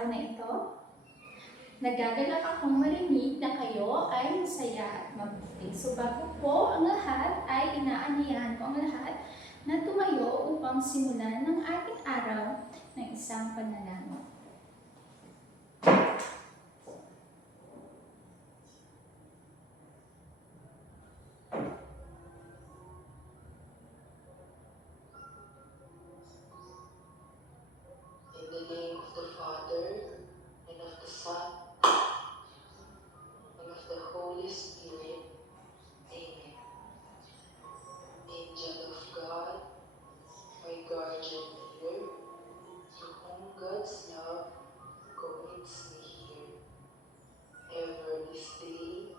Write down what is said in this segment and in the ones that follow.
araw na ito. Nagagalak akong marinig na kayo ay masaya at mabuti. So bago po ang lahat ay inaanyayahan ko ang lahat na tumayo upang simulan ng ating araw ng isang panalangin. In the name of the Father, and of the Son, and of the Holy Spirit. Amen. Angel of God, my guardian dear, through whom God's love commits me here. Ever this day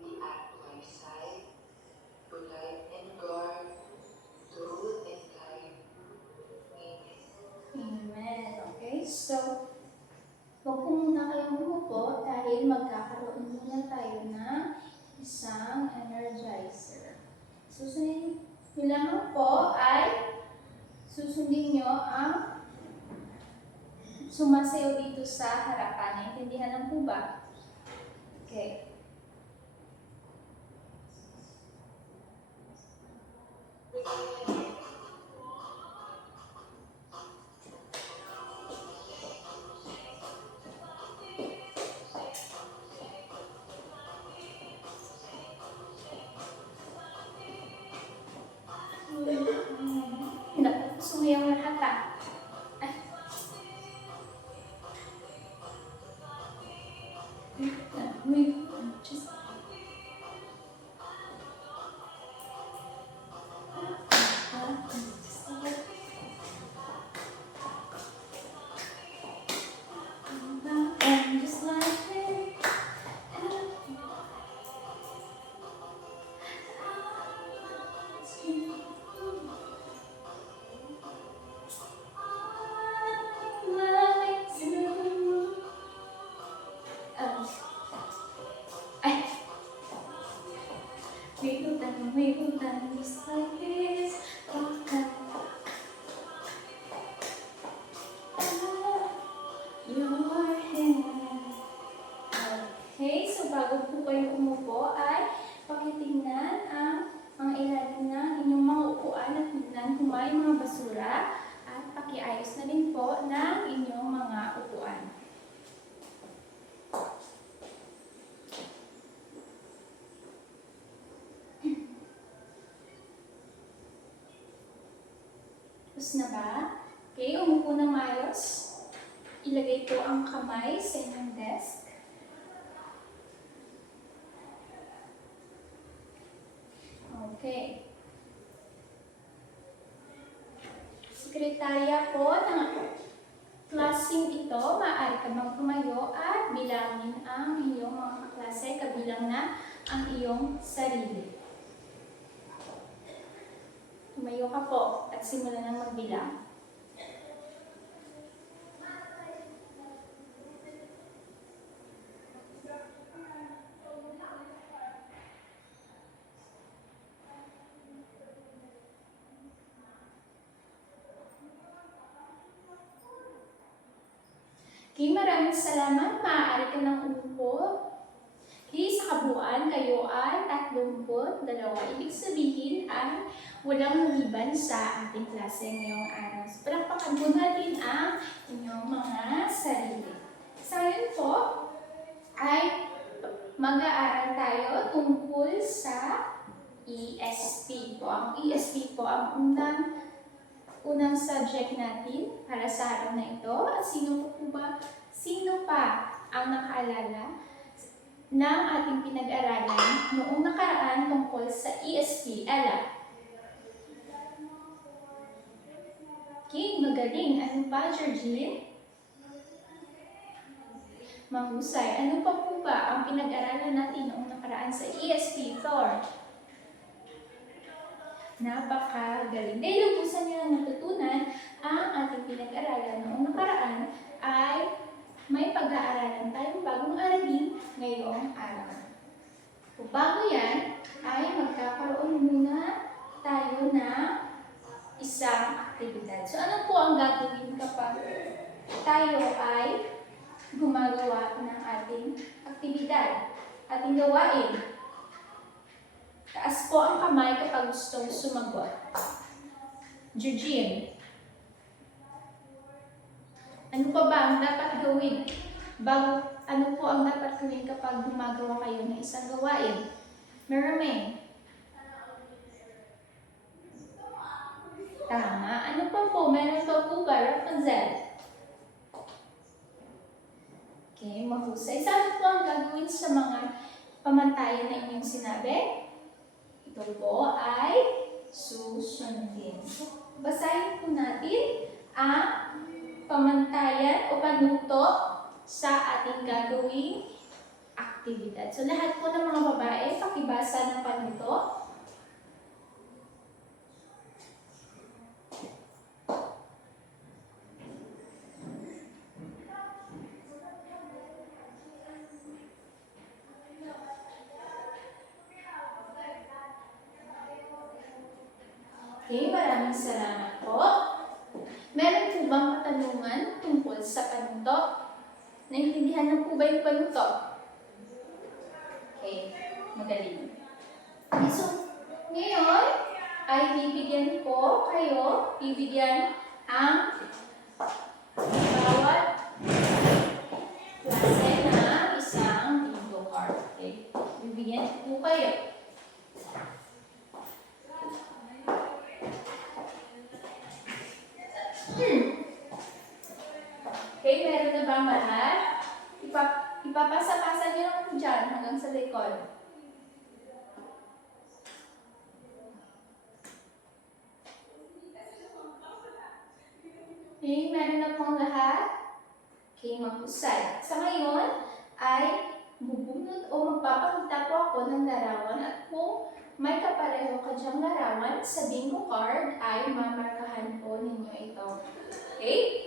be at my side, to light and guard, to rule and guide. Amen. Amen. Okay, so huwag po muna kayong umupo dahil magkakaroon muna tayo ng isang energizer. Susundin nyo lamang po ay susundin nyo ang sumasayaw dito sa harapan. Naintindihan lang po ba? Okay. Sumayaw lahat ah. Ay. Just... just like it. We will dance like this. Okay. Your hand. Okay, so bago po kayo umupo ay pakitingnan ang ilalim ng inyong mga upuan at tingnan kung may mga basura at pakiayos na din po ng inyong mga upuan. Tapos na ba? Okay, umupo ng maayos. Ilagay po ang kamay sa inyong desk. Okay. Sekretarya po ng klaseng ito, maaari ka bang tumayo at bilangin ang iyong mga kaklase, kabilang na ang iyong sarili. Tumayo ka po at simulan ng magbilang. Okay, maraming salamat. Maaari ka ng umupo. Okay, sa kabuuan, kayo ay 32. Ibig sabihin ay walang lumiban sa ating klase ngayong araw. So, palakpakan po natin ang inyong mga sarili. Sa ngayon po, ay mag-aaral tayo tungkol sa ESP po. Ang ESP po ang unang subject natin para sa araw na ito. At sino pa ang nakaalala ng ating pinag-aralan noong nakaraan tungkol sa ESP? Ella? Okay, magaling. Ano pa, Georgine? Mahusay. Ano pa po ba ang pinag-aralan natin noong nakaraan sa ESP, Thor? Napakagaling. Dahil lubusan niyo lang natutunan, ang ating pinag-aralan noong nakaraan ay may pag-aaralan tayong bagong aralin ngayong araw. So, bago yan, ay magkakaroon muna tayo ng isang aktibidad. So, ano po ang gagawin kapag tayo ay gumagawa ng ating aktibidad, ating gawain. Taas po ang kamay kapag gustong sumagot. Eugene, ano pa ba ang dapat gawin? Ano po ang dapat gawin kapag gumagawa kayo ng isang gawain? Mermaid. Tama. Ano pa po? Meron pa po ba? Rapunzel. Okay, mahusay. Saan po ang gagawin sa mga pamantayan na inyong sinabi? Ito po ay susundin. Basahin po natin ang pamantayan o panuto sa ating gagawing aktibidad. So lahat po ng mga babae, pakibasa ng panuto. Okay, maraming salamat po. Meron po bang katanungan tungkol sa panuto? Naintindihan na po ba yung panuto? Okay, magaling. Okay, so, ngayon ay bibigyan ang bawat klase na isang bingo card. Okay, bibigyan po kayo. Okay, meron na bang lahat? Ipapasa-pasa niyo lang po dyan hanggang sa likod. Okay, meron na pong lahat. Okay, mahusay. Sa ngayon ay bubunot o magpapakita po ako ng larawan at kung may kapareho ka dyang larawan sa bingo card ay mamarkahan po ninyo ito. Okay?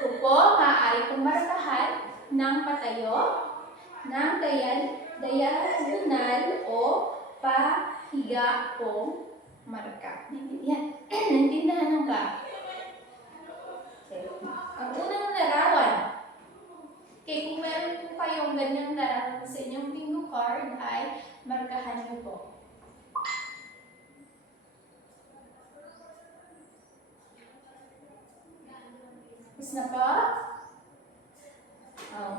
Ito po, maaari pong markahan ng patayo, ng diagonal o pahiga pong marka. Naintindihan ng ba? Okay. Ang unang larawan. Okay, kung meron po kayong ganyang larawan sa inyong bingo card ay markahan niyo po. Tapos na po? Oh.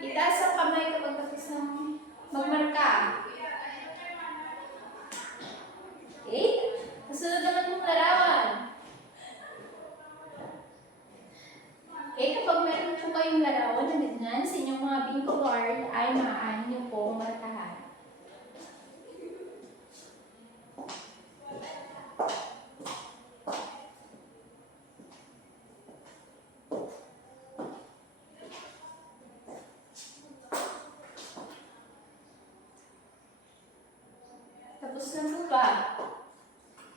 Itaas ang kamay kapag tapos ng magmarka. Okay? Kasunod naman pong larawan. Okay, kapag meron po kayong larawan na ganyan sa inyong mga bingo card ay maaari niyo po markahan. Tapos na po ba?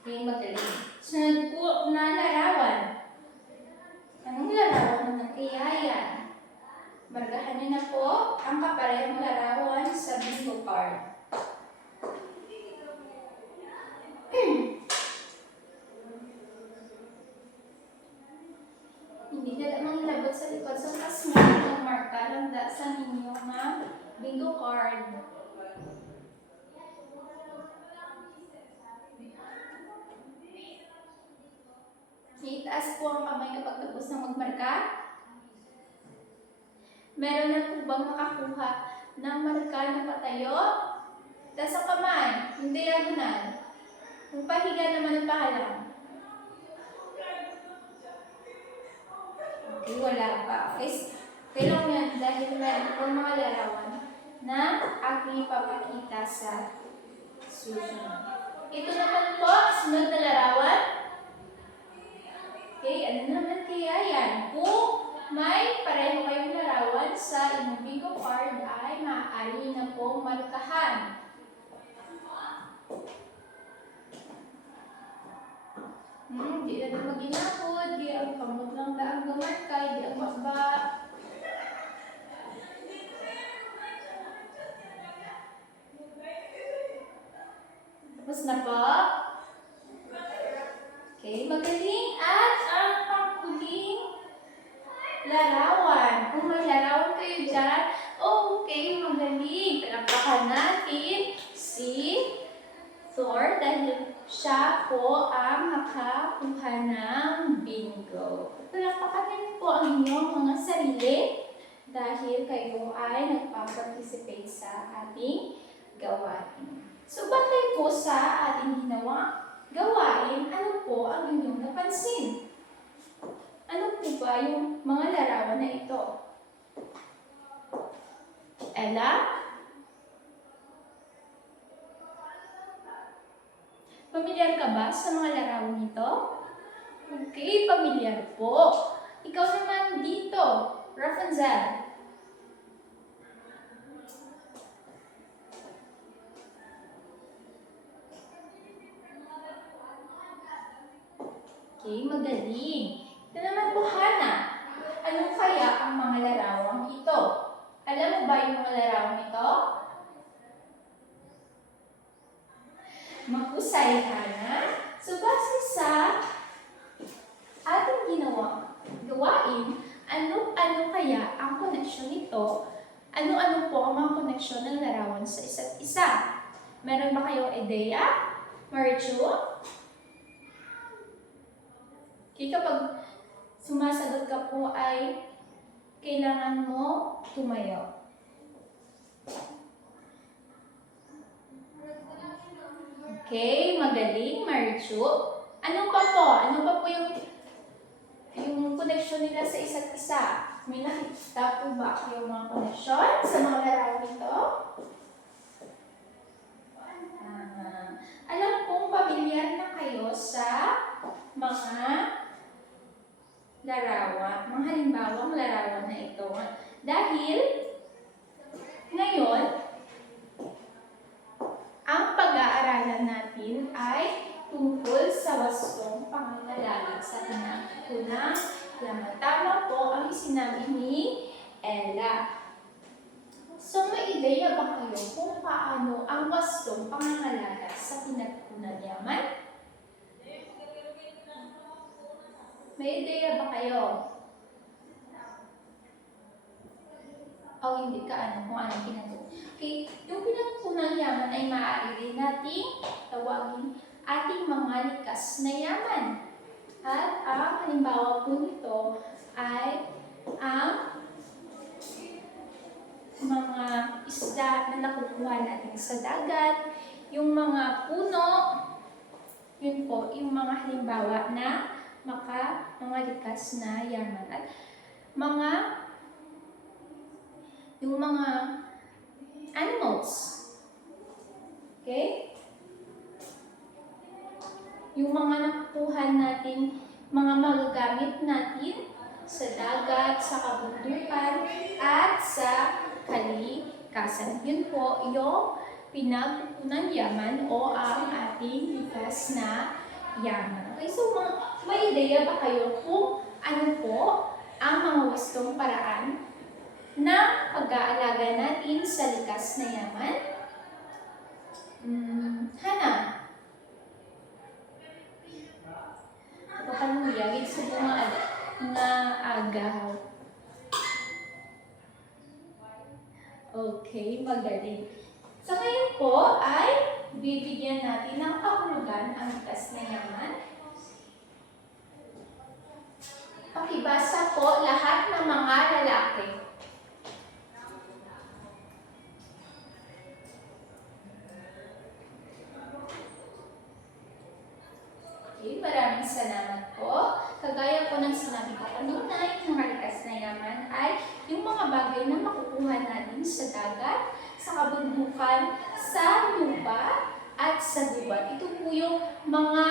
Okay, magaling. Sunod po na larawan. Anong larawan ng kayayan? Markahan niyo na po ang kaparehong larawan sa bingo card. Hindi ka namang labot sa likod. So, mas meron ng marka landa sa inyong bingo card. Itaas po ang kamay kapag tapos na magmarka. Meron na po bang nakakuha ng marka na patayo? Itaas ang kamay, yung diagonal. Kung pahiga naman ang pahalang. Okay, wala pa. Okay lang yan dahil meron po mga larawan na aking ipapakita sa susunod. Ito naman po, sunod na larawan. Okay, ano naman kaya yan? Kung may pareho kayong larawan sa inyong bingo card ay maaari na po markahan. Di na naman ginapod, di ang kamot lang daang gamarkay, di ang bakba. Tapos na po? Okay, magaling. At ang panghuling larawan. Kung may larawan kayo dyan, okay, magaling. Palakpakan natin si Thor dahil siya po ang nakakuha ng bingo. Palakpakan din po ang inyong mga sarili dahil kayo ay nagpa-participate sa ating gawain. So, batay po sa ating ginawa gawain, ano po ang inyong napansin? Ano po ba yung mga larawan na ito? Ella? Pamilyar ka ba sa mga larawan nito? Okay, pamilyar po. Ikaw naman dito, Rapunzel. Okay, magaling. Ito naman po, Hana. Ano kaya ang mga larawang ito? Alam mo ba yung mga larawang ito? Mahusay, Hana. So, base sa ating gawain, ano kaya ang koneksyon nito? Ano-ano po ang mga koneksyon ng larawan sa isa't isa? Meron ba kayong ideya? Marichu? Okay, kapag sumasagot ka po ay kailangan mo tumayo. Okay, magaling, Marichu. Ano pa po? Ano pa po yung koneksyon nila sa isa't isa? May nakikita po ba yung mga koneksyon sa mga larawan nito? Alam kong pamilyar na kayo sa mga larawan, mga halimbawang larawan na ito. Dahil ngayon, ang pag-aaralan natin ay tungkol sa wastong pangangalaga sa pinagkukunang laman. Tama po ang sinabi ni Ella. So, may ideya ba kayo kung paano ang wastong pangangalaga sa pinagkukunang yaman? May ideya ba kayo? O hindi ka kung anong ginagawa. Okay, yung pinagkukunang yaman ay maaari rin nating tawagin ating mga likas na yaman. At ang halimbawa po nito ay ang mga isda na nakukuha natin sa dagat, yung mga puno, yun po, yung mga halimbawa na mga likas na yaman. At yung mga animals. Okay? Yung mga nakukuha natin, mga magagamit natin sa dagat, sa kabundukan, at sa kalikasan. Yun po yung pinagkukunan yaman o ang ating likas na yaman. Okay, so may ideya ba kayo kung ano po ang mga wastong paraan na pag-aalaga natin sa likas na yaman? Hana? Kapag sa mga agaw. Okay, magaling. So ngayon po ay bibigyan natin ng kahulugan ang likas na yaman. Pakibasa po lahat ng mga lalaki. Okay, maraming salamat po. Kagaya po ng sinabi ko kanina, yung mga likas na yaman ay yung mga bagay na makukuha natin sa dagat, sa kabundukan, sa lupa, at sa gubat. Ito po yung mga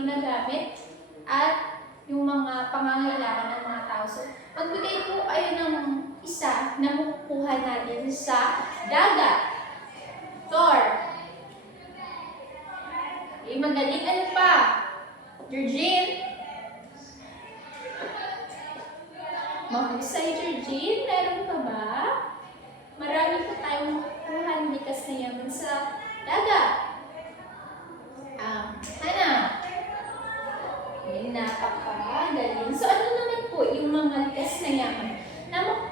ginagamit at yung mga pangangailangan ng mga tao. So, magbigay po kayo ng isa na makukuha natin sa dagat. Thor. Okay, magaling. Ano pa? Georgine. Mahusay, Georgine. Meron pa ba? Marami po tayong makukuha ng likas na yaman sa dagat.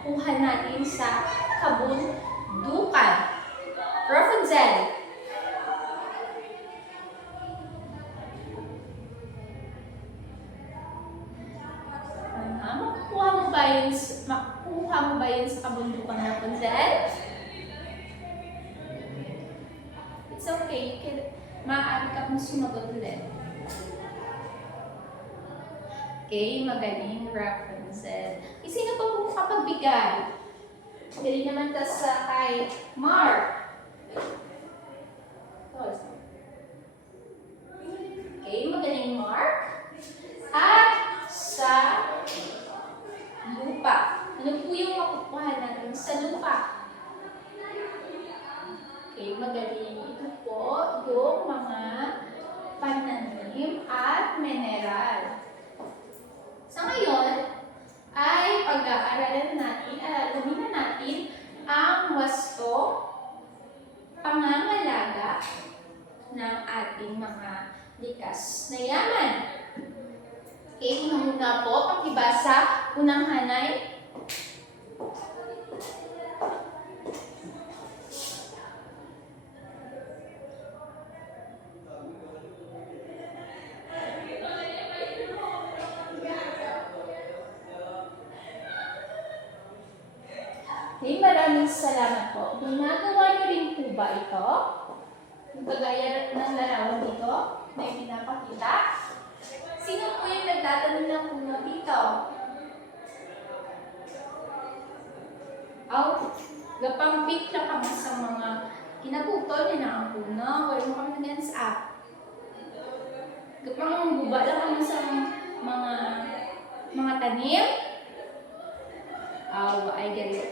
makukuha natin sa kabundukan? Rapunzel. Makukuha mo ba yun sa kabundukan, Rapunzel? It's okay. Maaari ka pong sumagot ulit. Okay, magaling, Rapunzel. Sino pa po kapagbigay? Galing naman ta sa kay Mark. Okay, magaling, Mark. At sa lupa. Ano po yung makukuha natin sa lupa? Okay, magaling. Ito po yung mga pananim at mineral. Sa ngayon, ay pag-aaralan natin, alamin natin ang wasto, pangangalaga ng ating mga likas na yaman. Okay, muna po, pakibasa, unang hanay. Okay, maraming salamat po. Ginagawa niyo rin po ba ito? Yung kagaya ng larawan dito, may pinapakita. Sino po yung nagtatanim ng puno dito? Gapampik lang kami sa mga kinaputol niya na ang puno. Wala mo kami na sa app. Gapangguba lang kami sa mga tanim. Ay ganito.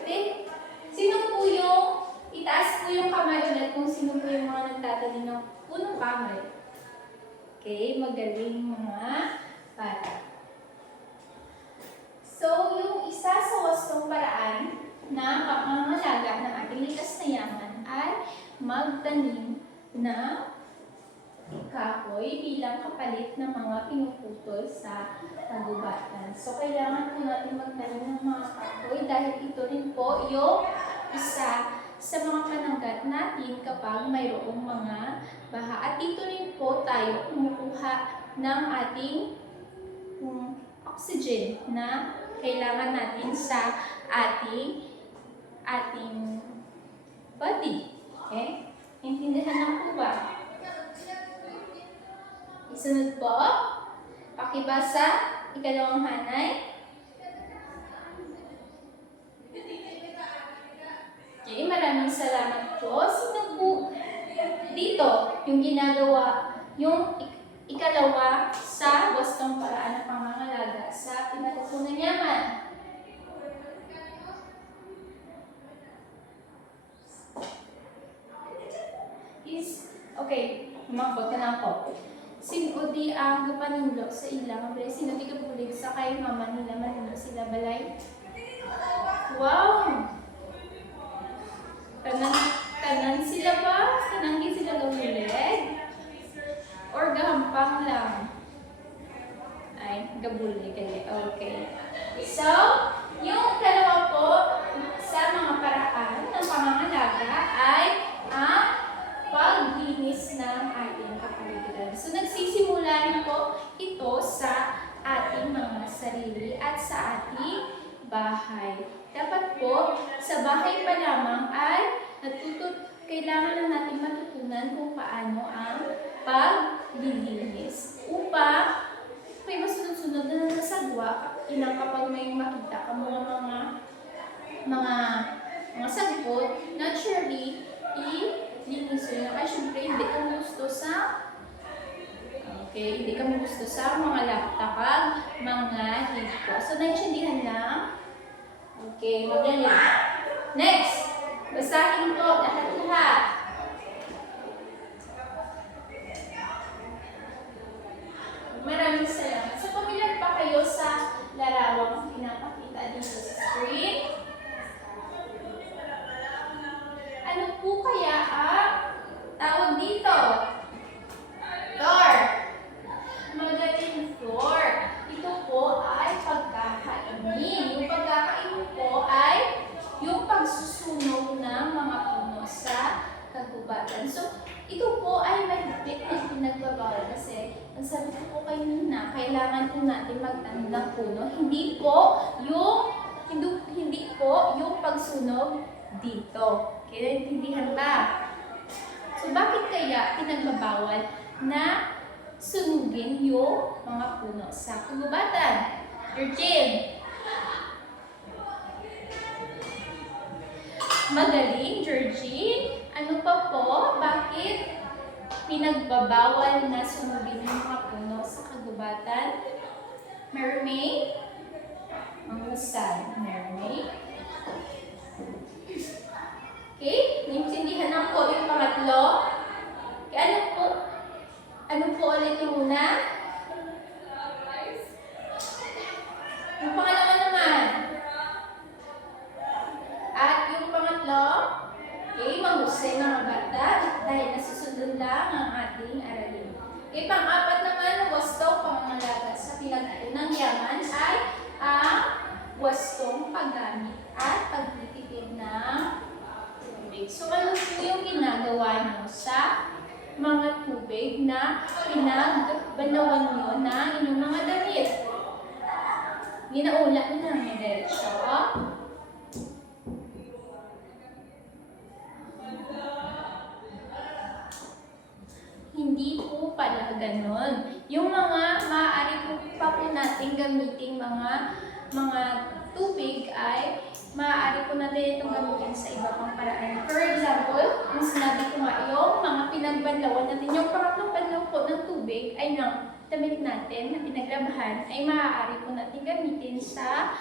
Sino po yung, itaas po yung kamay ulit kung sino po yung mga nagtatanim ng punong kamay. Okay, magaling mga bata. So, yung isa sa wastong paraan na pangangalaga ng ating likas na yaman ay magtanim na kahoy bilang kapalit ng mga pinuputol sa kagubatan. So, kailangan po natin magtanim ng mga kahoy dahil ito rin po yung isa sa mga pananggat natin kapag mayroong mga baha. At dito rin po tayo kumukuha ng ating oxygen na kailangan natin sa ating body. Okay? Intindihan lang po ba? Isunod po, pakibasa, ikalawang hanay. Okay, maraming salamat po. Sino po dito yung ginagawa, yung ikalawa sa wastong paraan ng pangangalaga sa pinatutunan yaman? Okay, umakbot ka na po. Sino di ang gapanulo sa ilang, sino di kapulig sa kay mama nila manulo sila balay? Wow! Tanan sila ba? Tanan di sila gabulig? Or gahampang lang? Ay, gabulig. Okay. So, yung dalawa po sa mga paraan ng pangangalaga ay ang paglinis ng ating kapaligiran. So, nagsisimula rin po ito sa ating mga sarili at sa ating bahay. Dapat po, sa bahay pa lamang ay kailangan na natin matutunan kung paano ang paglilinis. Upang may masunod-sunod na nasagwa, inang kapag may makita ka mga sagpot, naturally, liniso nyo. Ay, syempre, hindi ka gusto sa mga laktakag, mga hiko. So, naintindihan lang. Okay, magaling. Next, basahin ko lahat-lahat. Maraming salamat. So, pamilyar pa kayo sa larawang pinapakita dito sa screen? Ano po kaya ang tawag dito? Floor. Magaling floor. Ito po ay pagkakainin. Yung pagkakainin po ay kailangan po natin magtanim ng puno. Hindi po yung pagsunog dito. Okay, naintindihan ba? So, bakit kaya pinagbabawal na sunugin yung mga puno sa kagubatan? Georgine. Magaling, Georgine. Ano pa po? Bakit pinagbabawal na sunugin yung mga puno sa kagubatan? Mermaid? Mahusay. Mermaid? Okay? Naintindihan na po yung pangatlo? Okay, ano po ulit yung una? Yung pangalawa naman. At yung pangatlo, okay, mahusay mga bata dahil nasusunod lang ang ating aralin. Okay, pang-apat naman, wastong pangangalaga sa pinagpunang yaman ay ang wastong paggamit at pagtitipid ng tubig. So, ano po yung ginagawa nyo sa mga tubig na pinagbanawan nyo ng inyong mga damit? Ginaulat nyo ng diretso. Hindi po pala ganon. Yung mga maaari pa po natin gamitin mga tubig ay maaari po natin itong gamitin sa iba pang paraan. For example, yung sinabi ko nga yung mga pinagbanlawan natin, yung pangatlong banlaw po ng tubig ay ng damit natin na pinaglabahan ay maaari po natin gamitin sa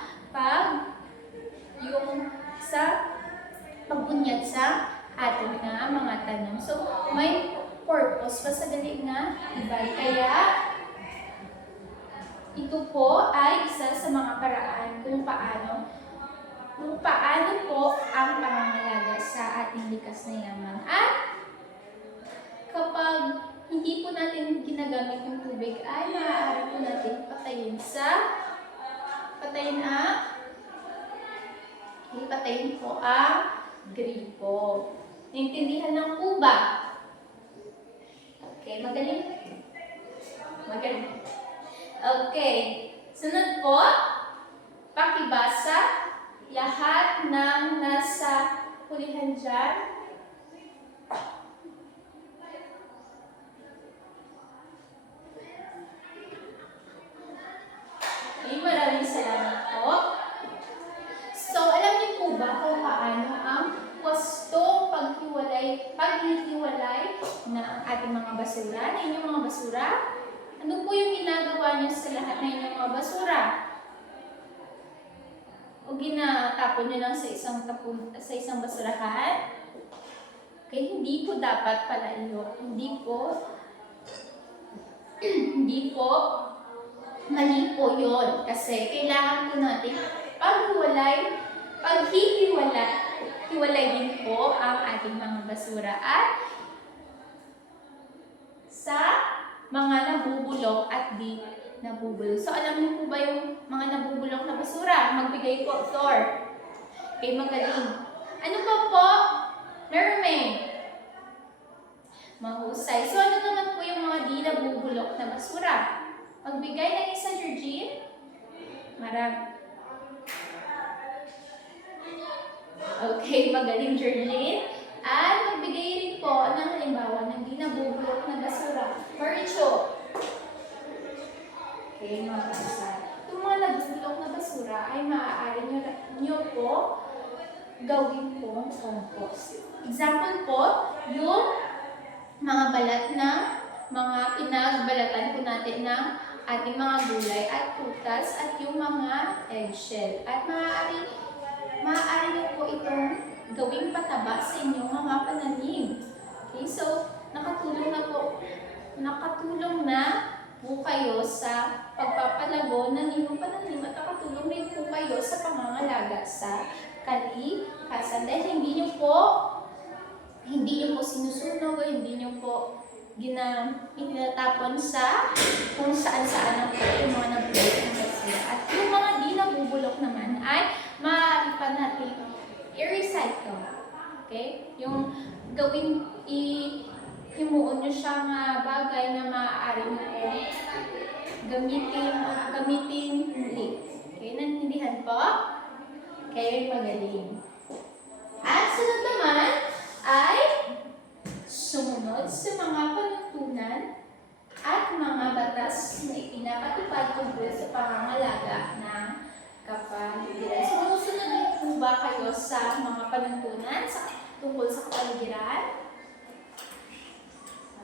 pagbunyag sa ating na mga tanim. So, may purpose pasadali nga iba. Kaya, ito po ay isa sa mga paraan kung paano po ang pangangalaga sa ating likas na yaman. At kapag hindi po natin ginagamit yung tubig, ay maaari po natin patayin po ang gripo. Naintindihan ng po ba? Okay, magaling. Okay. Sunod po, pakibasa lahat ng nasa hulihan dyan. Okay, maraming salamat po. So, alam niyo po ba kung paano ang wastong paghihiwalay na ang ating mga basura, na inyong mga basura? Ano po yung ginagawa niyo sa lahat na inyong mga basura? O ginatapon niyo lang sa isang basurahan? Okay, hindi po dapat pala yun. Hindi mali po yun. Kasi kailangan po natin hiwalayin po ang ating mga basura at sa mga nabubulok at di nabubulok. So, alam niyo po ba yung mga nabubulok na basura? Magbigay po, Thor. Okay, magaling. Ano pa po? Mermaid. Mahusay. So, ano naman po yung mga di nabubulok na basura? Magbigay ng isa, Georgine. Marami. Okay, magaling, Georgine. At magbigay rin po ng halimbawa ng di nabubulok na basura. Maricho. Okay, mga basa. Itong mga nabubulok na basura ay maaari nyo po gawin pong compost. Example po, yung mga balat na mga pinagbalatan po natin ng ating mga gulay at prutas at yung mga eggshell. At maaari nyo po itong gawing pataba sa inyong mga pananim. Okay, so nakatulong na po kayo sa pagpapalago ng inyong pananim at nakatulong rin po kayo sa pangangalaga sa kalikasan. Dahil hindi nyo po sinusunog o hindi nyo po itinatapon sa kung saan-saan ang po yung mga nabubulok na basura. At yung mga di nabubulok naman ay maaari pa natin i-recycle. Okay? Yung himuon nyo siyang bagay na maaari nyo po gamitin muli. Okay, naintindihan po? Kayo'y magaling. At sunod naman ay sumunod sa mga panuntunan at mga batas na ipinapatupad tungkol sa pangangalaga ng kapaligiran. So, susunod din po ba kayo sa mga panuntunan tungkol sa kapaligiran?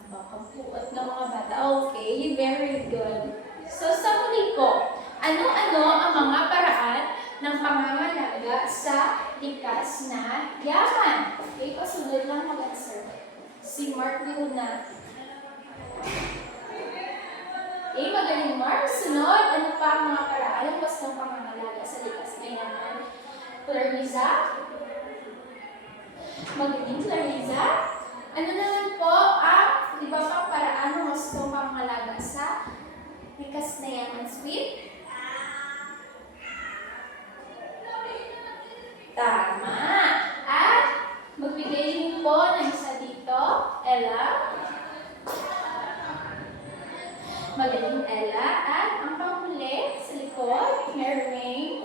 Pagpuot ng mga bata. Okay, very good. So, sa muli po, ano-ano ang mga paraan ng pangangalaga sa likas na yaman? Okay, pasunod lang mag-answer. Si Mark Luna. Okay, magaling Mark. Sunod, ano pa ang mga paraan ng wastong pangangalaga sa likas na yaman? Clarissa? Magaling Clarissa? Ano naman po ang iba pang paraan ng wastong pangangalaga sa likas na yaman? Sweet? Tama. At magbigay din po ng isa dito. Ella. Magaling Ella. At ang panghuli sa likod, Mary.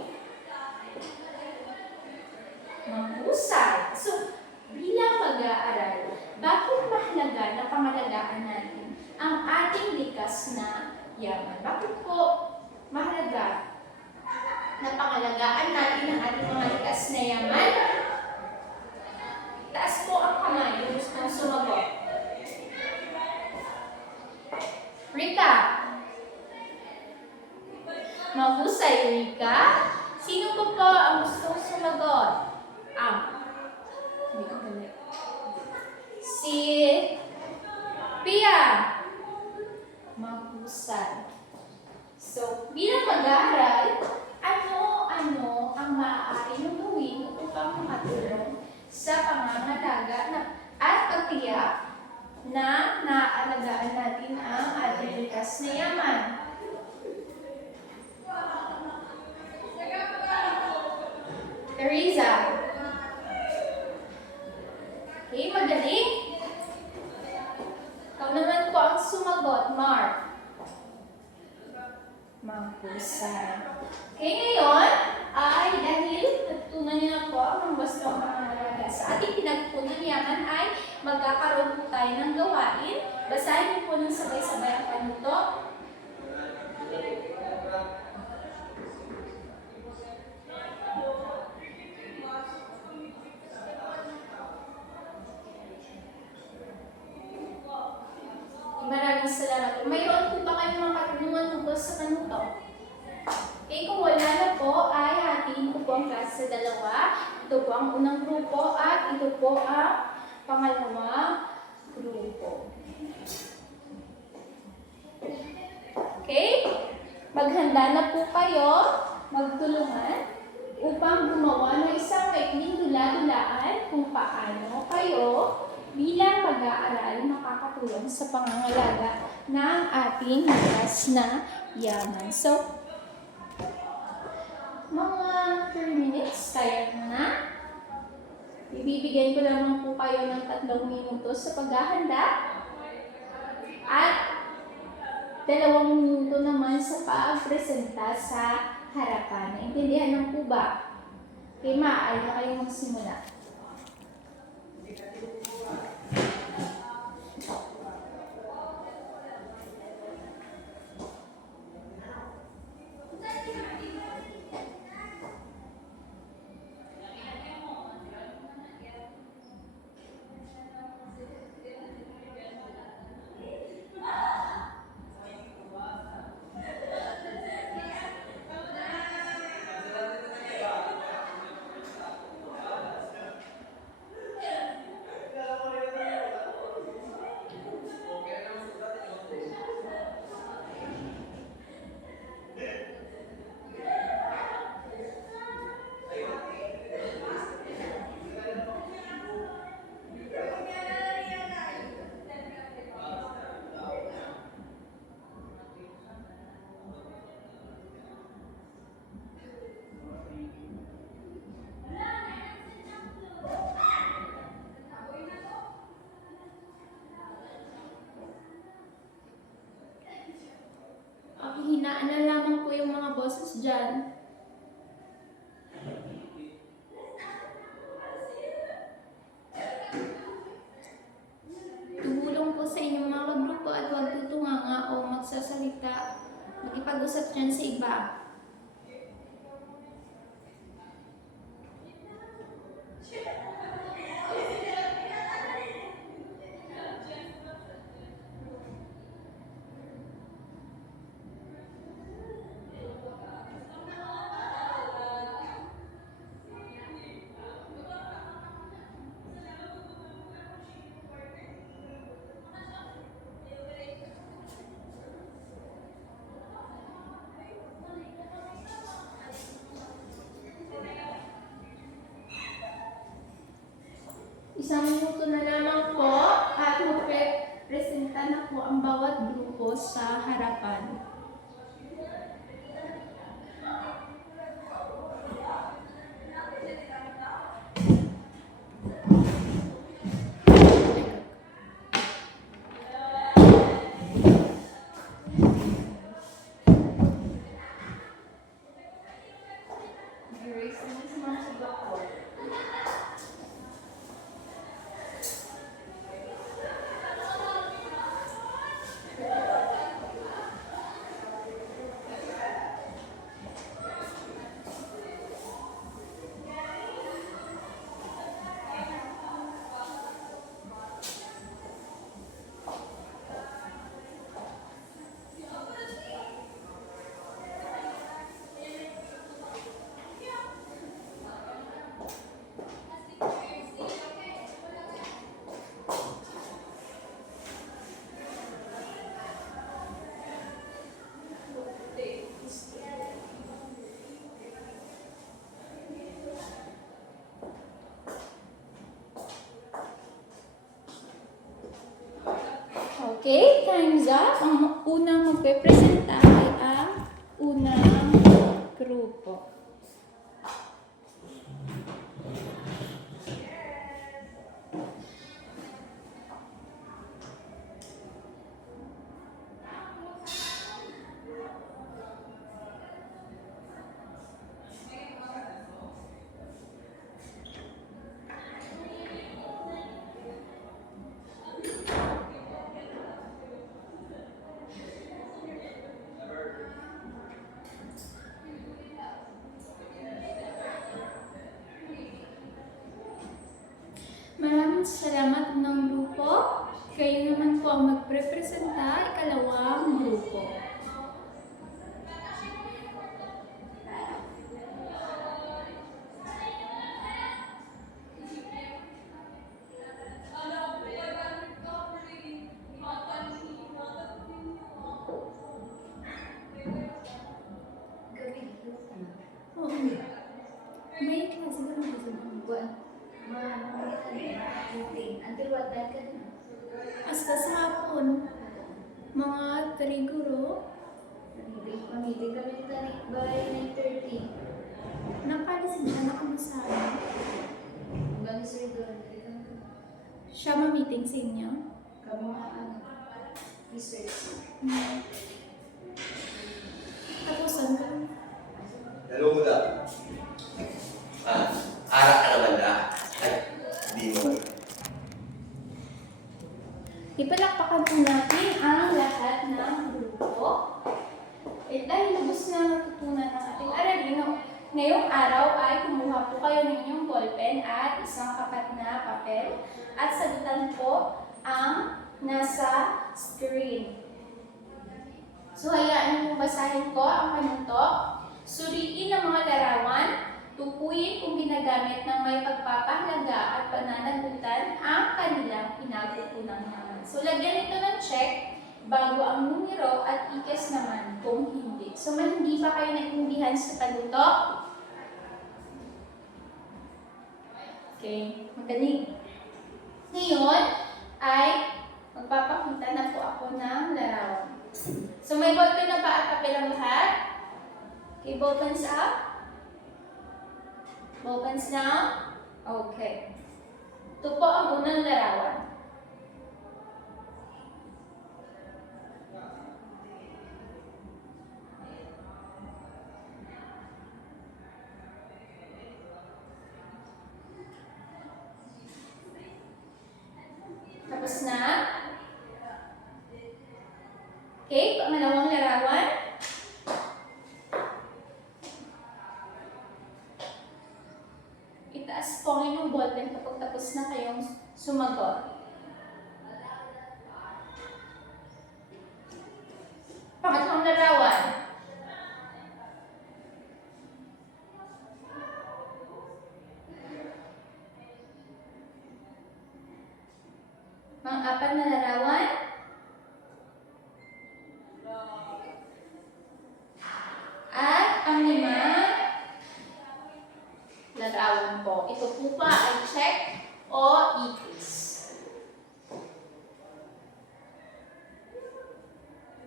Mahusay. So, bilang mag-aaral, bakit mahalaga na pangalagaan natin ang ating likas na yaman? Bakit po mahalaga na pangalagaan natin ang ating mga likas na yaman? Taas po ang kamay, yung gustong sumagot. Rika. Mahusay, Rika. Sino po po ang gustong sumagot? Hindi ko galit. Si Pia. Mahusay. So, bilang mag-aaral, ano ang maaari nyo gawin upang makatulong sa pangangalaga at pagtiyak na naaalagaan natin ang ating likas na yaman? Teresa. Okay, magaling. Ikaw naman po ang sumagot, Mark. Mahusay. Okay, ngayon ay dahil natutunan niyo na po ang wastong pangangalaga sa ating pinagpunan yaman ay magkakaroon po tayo ng gawain. Basahin niyo po ng sabay-sabay ang panuto. Maraming salamat. Mayroon po ba kayong mga katanungan tungkol sa panuto? Okay, kung wala na po, ay hatiin ko po ang klase sa dalawa. Ito po ang unang grupo at ito po ang pangalawang grupo. Okay? Maghanda na po kayo, magtulungan, upang gumawa ng isang maikling dula-dulaan kung paano kayo bilang mag-aaral makakatulong sa pangangalaga ng ating likas na yaman. So, mga 3 minutes, kaya na. Ibibigyan ko lamang po kayo ng 3 minutos sa paghahanda. At 2 minuto naman sa pagpresenta sa harapan. Naintindihan lang po ba? Okay, maaari na kayong magsimula. Hulaan na lamang po yung mga boses dyan. Tumulong po sa inyong mga grupo at huwag tutunganga o magsasalita. Magipag-usap dyan sa iba. Isang minuto na lamang po at magpe-presenta na po ang bawat grupo sa harapan. Okay, time's up. Ang unang magpe-presenta ay ang unang grupo. Maraming salamat ng grupo. Kayo naman po ang magprepresenta, ikalawang grupo. Oo. May klase ka naman sa mga buwan. Until what time ka na? Hasta sa hapon, mga triguro, Pamitin kami tarik by 9:30. nakalisin siya, nakamasama. Bani sa ito, Siya ma-meeting sa inyo. kamu research. Tapusan ka. Hello, Muda. Arak ka naman na. Ay, di mo. Ipalakpakan po natin ang lahat ng grupo. Dahil lubos na natutunan ng ating aralino, ngayong araw ay kumuha po kayo ng inyong ballpen at isang kapat na papel at sagutan po ang nasa screen. So, hayaan niyo basahin ko ang panuntok. Suriin ang mga larawan, tukuyin kung ginagamit ng may pagpapahalaga at pananagutan ang kanilang pinagutunang naman. So, lagyan ito ng check bago ang numero at ikes naman kung hindi. So, hindi ba kayo naintindihan sa panuntok? Okay, magaling. Ngayon ay magpapakita na po ako ng larawan. So, may ballpen na ba at papel ang lahat? Okay, ballpens up. Ballpens down. Okay. Ito po ang unang larawan. itaas po ang inyong ballpen kapag tapos na kayong sumagot. Pangatlong larawan. Pang-apat na larawan. At ang limang larawan po. Ito po pa ay check o ikis.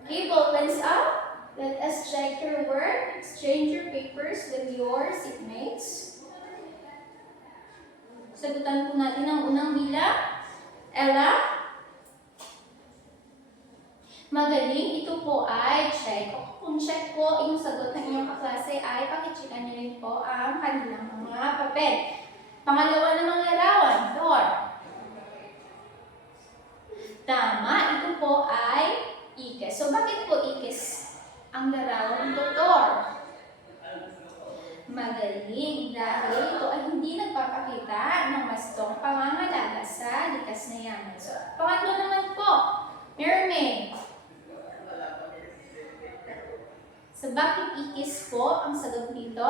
Okay, ballpens up. Let us check your work. Exchange your papers with your seatmates. Sagutan po natin ang unang bilang. Ella? Magaling. Ito po ay check. Kung check po yung sagot ng inyong kaklase ay pakicheckan niyo rin po ang kanilang mga papel. Pangalawa namang larawan, door. Tama, ito po ay ikis. So bakit po ikis ang larawan do door? Magaling dahil ito ay hindi nagpapakita ng mastong pangangalaga sa likas na yaman. So pangatlo naman po, mermaid. So, bakit ikis po ang sagot dito?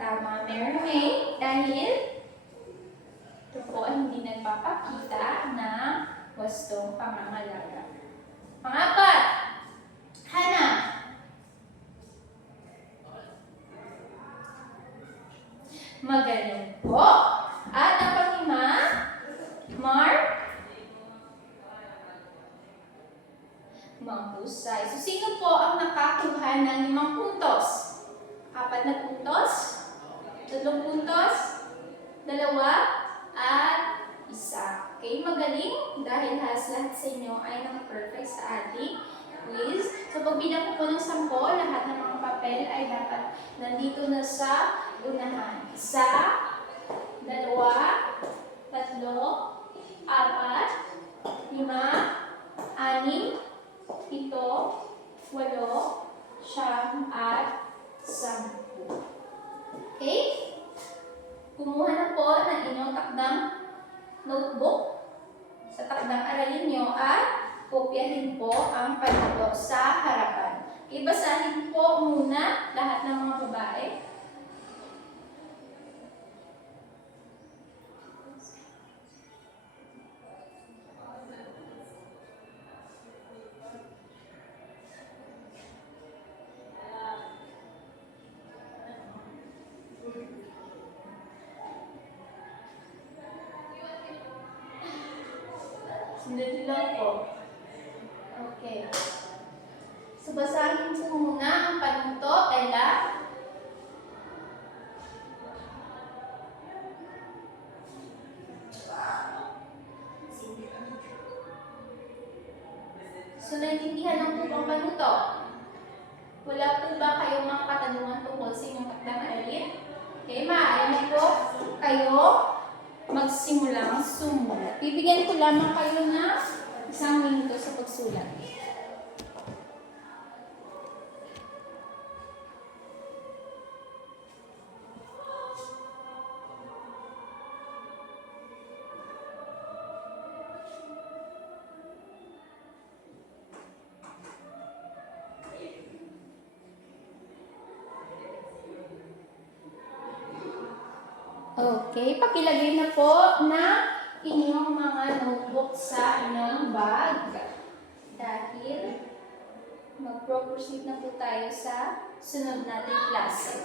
Tama, mermaid. Dahil ito po ay hindi nagpapakita ng wastong pangangalaga. Pang-apat, Hana. Magaling po. At ang panglima, Mark. Mahusay. So, sino po ang nakakuha ng 5 puntos? 4 na puntos? 3 puntos? 2? At 1. Okay, magaling dahil lahat sa inyo ay naka-perfect sa ating quiz. So, pagbilang ko po ng 10, lahat ng mga papel ay dapat nandito na sa unahan. 1, 2, 3, 4, 5, 6, 7, 8, 8, 9, at 10. Okay? Kumuha na po ng inyong takdang notebook sa takdang aralin nyo at kopyahin po ang panato sa harapan. Okay, basahin po muna lahat ng mga babae. Sundin lang po. Okay. So, basahin po muna ang panunto, Ella. So, naintindihan lang po bang panunto? Wala po ba kayong mga katanungan tungkol sa inyong takdang aralin? Okay, maaari na po kayo magsimulang sumulat. Bibigyan ko lamang kayo na 1 minuto sa pagsulat. Okay, pakilagay na po na inyong mga notebook sa inyong bag. Dahil mag-proceed na po tayo sa sunod nating klase.